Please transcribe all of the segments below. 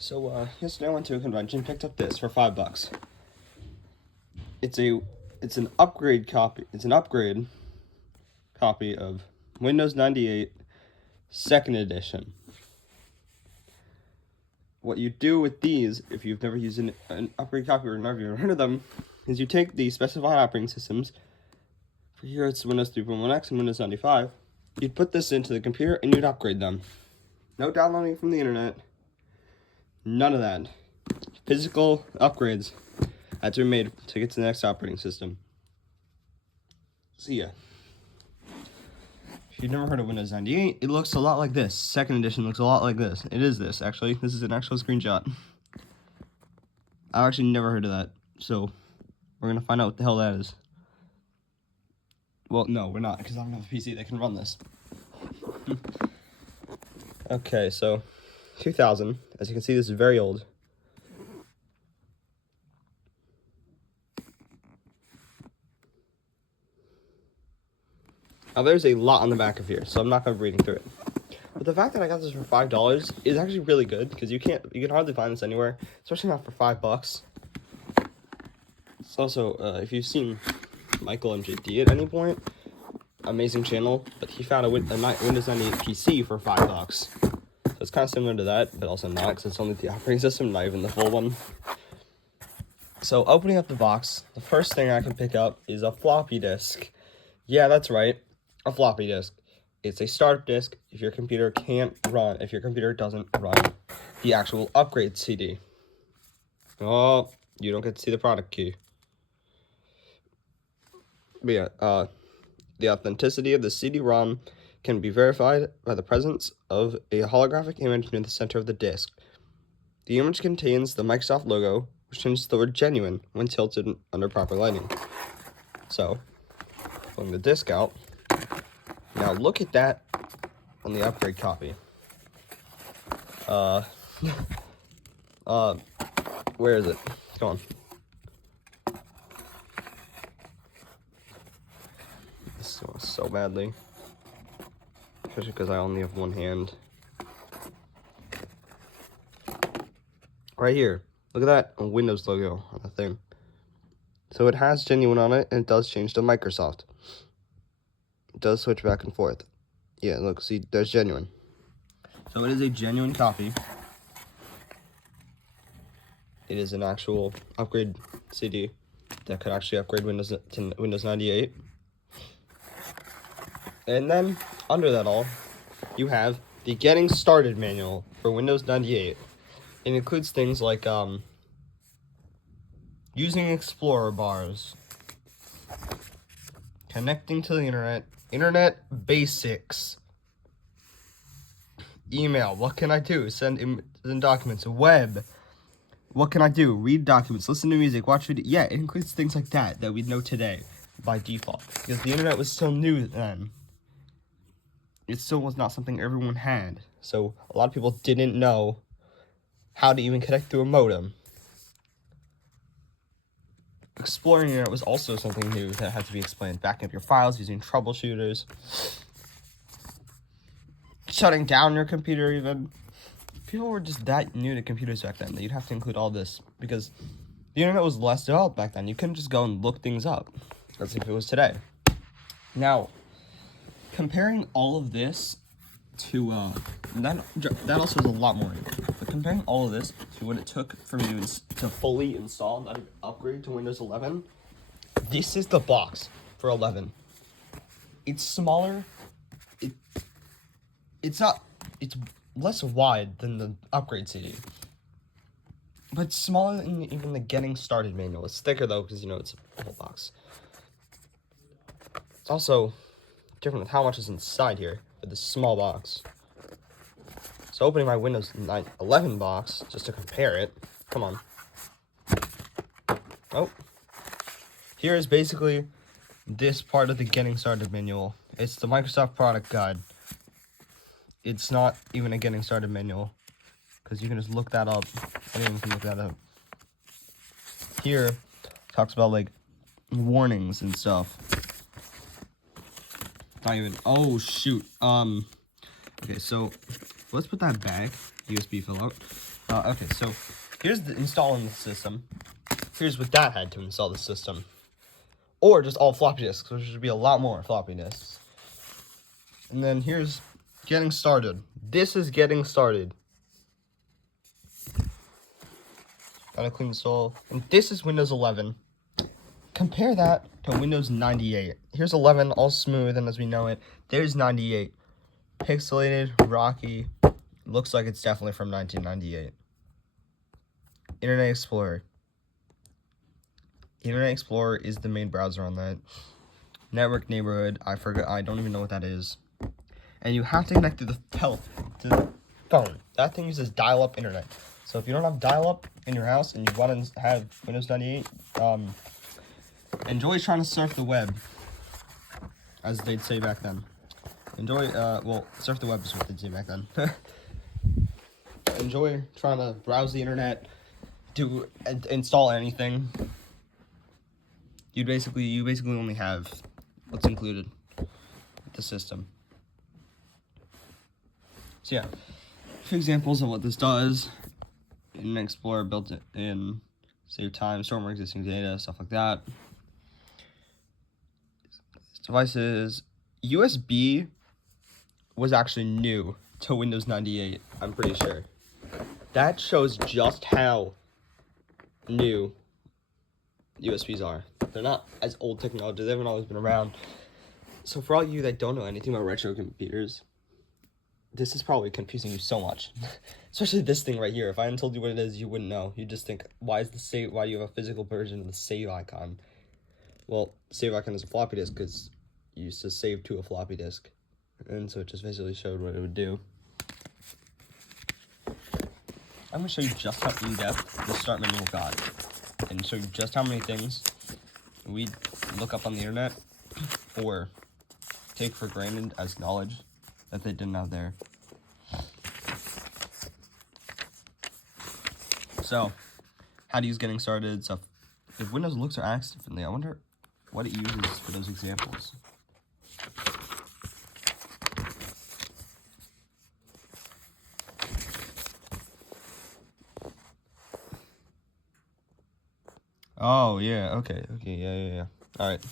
So yesterday I went to a convention, picked up this for $5. It's an upgrade copy. It's an upgrade copy of Windows 98 Second Edition. What you do with these, if you've never used an upgrade copy or never heard of them, is you take the specified operating systems. For here it's Windows 3.1x and Windows 95. You'd put this into the computer and you'd upgrade them. No downloading from the internet. None of that. Physical upgrades had to be made to get to the next operating system. So yeah. If you've never heard of Windows 98, it looks a lot like this. Second edition looks a lot like this. It is this, actually. This is an actual screenshot. I've actually never heard of that. So we're going to find out what the hell that is. Well, no, we're not, because I don't have a PC that can run this. Okay, so 2000. As you can see, this is very old. Now, there's a lot on the back of here, so I'm not going to be reading through it. But the fact that I got this for $5 is actually really good, because you can hardly find this anywhere, especially not for $5. It's also, if you've seen Michael MJD at any point, amazing channel, but he found a Windows 98 PC for $5. So it's kind of similar to that, but also not, because it's only the operating system, not even the full one. So opening up the box, the first thing I can pick up is a floppy disk. Yeah, that's right, a floppy disk. It's a startup disk if your computer doesn't run the actual upgrade CD. Oh, you don't get to see the product key. But yeah, the authenticity of the CD-ROM can be verified by the presence of a holographic image near the center of the disk. The image contains the Microsoft logo, which changes the word genuine when tilted under proper lighting. So, pulling the disk out. Now look at that on the upgrade copy. Where is it? Come on. This goes so badly. Especially because I only have one hand. Right here. Look at that Windows logo on the thing. So it has genuine on it, and it does change to Microsoft. It does switch back and forth. Yeah, look, see, there's genuine. So it is a genuine copy. It is an actual upgrade CD that could actually upgrade Windows to Windows 98. And then, under that all, you have the Getting Started manual for Windows 98. It includes things like using Explorer bars, connecting to the internet basics, email, what can I do? Send documents, web, what can I do? Read documents, listen to music, watch video. Yeah, it includes things like that we know today by default, because the internet was still new then. It still was not something everyone had, so a lot of people didn't know how to even connect through a modem. Exploring the internet was also something new that had to be explained. Backing up your files using troubleshooters. Shutting down your computer even. People were just that new to computers back then that you'd have to include all this, because the internet was less developed back then. You couldn't just go and look things up as if it was today. Now, comparing all of this to, that also is a lot more, but comparing all of this to what it took for me to fully install that upgrade to Windows 11, this is the box for 11. It's smaller, it's less wide than the upgrade CD, but it's smaller than even the Getting Started manual. It's thicker though, because it's a whole box. It's also different with how much is inside here with this small box. So opening my Windows 11 box just to compare it. Come on. Oh. Here is basically this part of the Getting Started manual. It's the Microsoft product guide. It's not even a Getting Started manual, because you can just look that up. Anyone can look that up. Here it talks about like warnings and stuff. Not even. Oh shoot. Okay, so let's put that back. USB fill out. Okay, so here's the installing the system. Here's what that had to install the system. Or just all floppy disks, which should be a lot more floppy disks. And then here's getting started. This is getting started. Gotta clean install. And this is Windows 11. Compare that to Windows 98. Here's 11, all smooth and as we know it. There's 98. Pixelated, rocky. Looks like it's definitely from 1998. Internet Explorer. Internet Explorer is the main browser on that. Network neighborhood, I forgot, I don't even know what that is. And you have to connect to the phone. That thing uses dial-up internet. So if you don't have dial-up in your house and you want to have Windows 98, enjoy trying to surf the web, as they'd say back then. Well, surf the web is what they'd say back then. Enjoy trying to browse the internet, install anything. You basically only have what's included with the system. So yeah, a few examples of what this does. Internet Explorer built it in, save time, store more existing data, stuff like that. Devices, USB was actually new to Windows 98, I'm pretty sure. That shows just how new USBs are. They're not as old technology, they haven't always been around. So for all you that don't know anything about retro computers, this is probably confusing you so much. Especially this thing right here. If I hadn't told you what it is, you wouldn't know. You'd just think, why do you have a physical version of the save icon? Well, save icon is a floppy disk because you used to save to a floppy disk. And so it just visually showed what it would do. I'm going to show you just how in-depth the start menu got. And show you just how many things we look up on the internet or take for granted as knowledge that they didn't have there. So, how to use getting started stuff. If Windows looks or acts differently, I wonder what it uses for those examples. Oh, yeah, okay, yeah. Alright.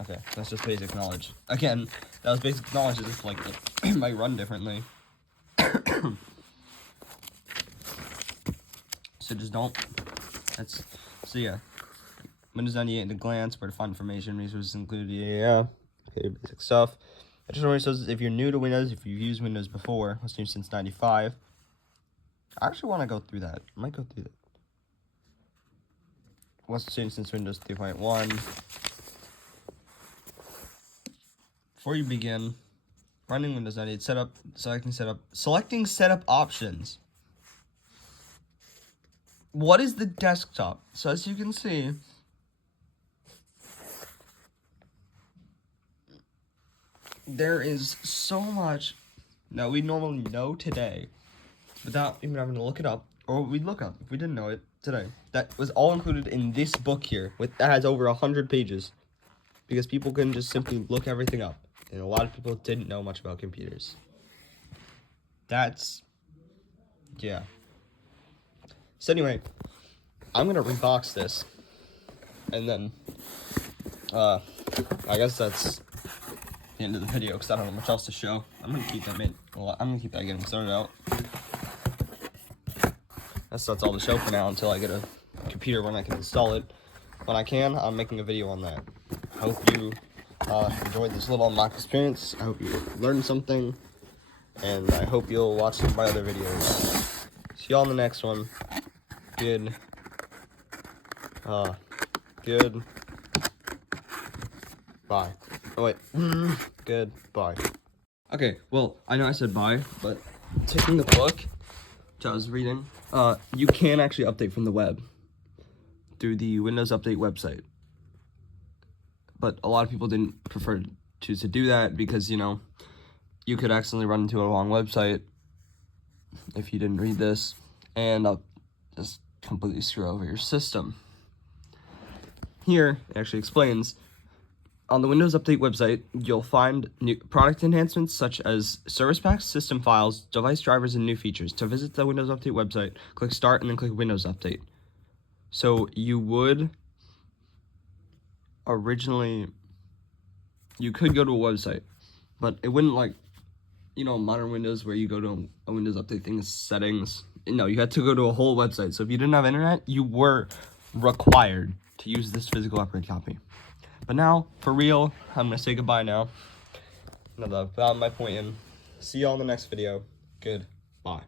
Okay, that's just basic knowledge. Again, that was basic knowledge, it's just like, it might run differently. So just don't, so yeah. Windows 98 at a glance, where to find information, resources included, yeah. Okay, basic stuff. It just always says if you're new to Windows, if you've used Windows before, what's new since 95. I actually want to go through that. I might go through that. What's changed since Windows 3.1? Before you begin, running Windows 98, selecting setup options. What is the desktop? So as you can see, there is so much that we normally know today without even having to look it up, or we'd look up if we didn't know it today. That was all included in this book here, that has over 100 pages, because people can just simply look everything up, and a lot of people didn't know much about computers. Yeah. So anyway, I'm gonna rebox this, and then, I guess that's the end of the video, because I don't know much else to show. I'm gonna keep that getting started out. That's all the show for now until I get a computer when I can install it. When I can, I'm making a video on that. I hope you enjoyed this little mock experience. I hope you learned something, and I hope you'll watch some of my other videos. See y'all in the next one. Good. Bye. Oh wait. Goodbye. Okay, well, I know I said bye, but taking the book, which I was reading, you can actually update from the web through the Windows Update website. But a lot of people didn't choose to do that because, you know, you could accidentally run into a wrong website if you didn't read this, and just completely screw over your system. Here, it actually explains On the Windows Update website, you'll find new product enhancements such as service packs, system files, device drivers, and new features. To visit the Windows Update website, click Start and then click Windows Update. So you would originally, you could go to a website, but it wouldn't like, modern Windows where you go to a Windows Update thing, settings. No, you had to go to a whole website. So if you didn't have internet, you were required to use this physical upgrade copy. But now, for real, I'm going to say goodbye now. Now that I've found my point in. See y'all in the next video. Goodbye.